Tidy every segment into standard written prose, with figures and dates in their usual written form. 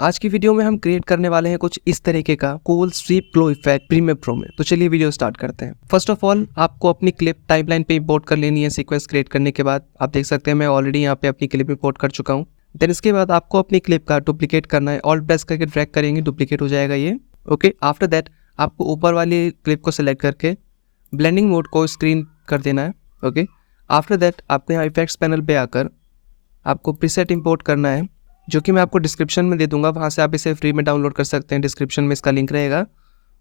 आज की वीडियो में हम क्रिएट करने वाले हैं कुछ इस तरीके का cool sweep glow effect Premiere Pro में। तो चलिए वीडियो स्टार्ट करते हैं। फर्स्ट ऑफ ऑल आपको अपनी क्लिप टाइमलाइन पे इंपोर्ट कर लेनी है। सीक्वेंस क्रिएट करने के बाद आप देख सकते हैं मैं ऑलरेडी यहाँ पे अपनी क्लिप इंपोर्ट कर चुका हूँ। देन इसके बाद आपको अपनी क्लिप का डुप्लीकेट करना है। ऑल्ट प्रेस करके ड्रैग करेंगे, डुप्लीकेट हो जाएगा ये। ओके, आफ्टर दैट आपको ऊपर वाली क्लिप को सिलेक्ट करके ब्लेंडिंग मोड को स्क्रीन कर देना है। ओके, आफ्टर दैट आपको यहाँ इफेक्ट्स पैनल पे आकर आपको प्रीसेट इंपोर्ट करना है, जो कि मैं आपको डिस्क्रिप्शन में दे दूंगा। वहाँ से आप इसे फ्री में डाउनलोड कर सकते हैं, डिस्क्रिप्शन में इसका लिंक रहेगा।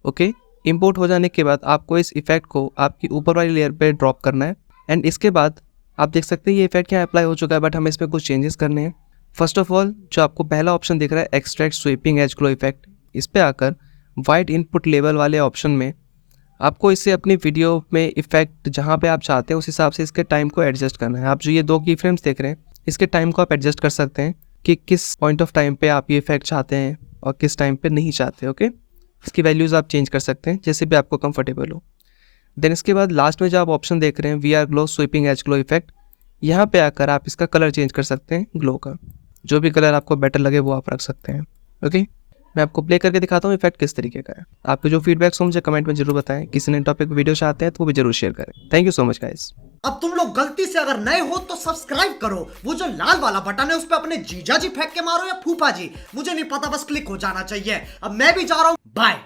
ओके, इंपोर्ट हो जाने के बाद आपको इस इफेक्ट को आपकी ऊपर वाली लेयर पे ड्रॉप करना है। एंड इसके बाद आप देख सकते हैं ये इफेक्ट यहाँ अप्लाई हो चुका है, बट हमें इसमें कुछ चेंजेस करने हैं। फर्स्ट ऑफ ऑल जो आपको पहला ऑप्शन दिख रहा है extract sweeping edge glow effect, इस पर आकर वाइड इनपुट लेवल वाले ऑप्शन में आपको इसे अपनी वीडियो में इफेक्ट जहाँ पे आप चाहते हैं उस हिसाब से इसके टाइम को एडजस्ट करना है। आप जो ये 2 की फ्रेम्स देख रहे हैं इसके टाइम को आप एडजस्ट कर सकते हैं कि किस पॉइंट ऑफ टाइम पे आप ये इफेक्ट चाहते हैं और किस टाइम पे नहीं चाहते। ओके, इसकी वैल्यूज़ आप चेंज कर सकते हैं जैसे भी आपको कंफर्टेबल हो। देन इसके बाद लास्ट में जो आप ऑप्शन देख रहे हैं we are glow sweeping edge glow effect, यहाँ पे आकर आप इसका कलर चेंज कर सकते हैं। ग्लो का जो भी कलर आपको बेटर लगे वो आप रख सकते हैं। ओके, मैं आपको प्ले करके दिखाता हूँ इफेक्ट किस तरीके का है। आपके जो फीडबैक्स हो मुझे कमेंट में जरूर बताएं। किसी ने टॉपिक वीडियो चाहते हैं तो वो भी जरूर शेयर करें। Thank you so much guys. अब तुम लोग गलती से अगर नए हो तो सब्सक्राइब करो। वो जो लाल वाला बटन है उस पर अपने जीजा जी फेंक के मारो या फूफा जी, मुझे नहीं पता, बस क्लिक हो जाना चाहिए। अब मैं भी जा रहा हूं, बाय।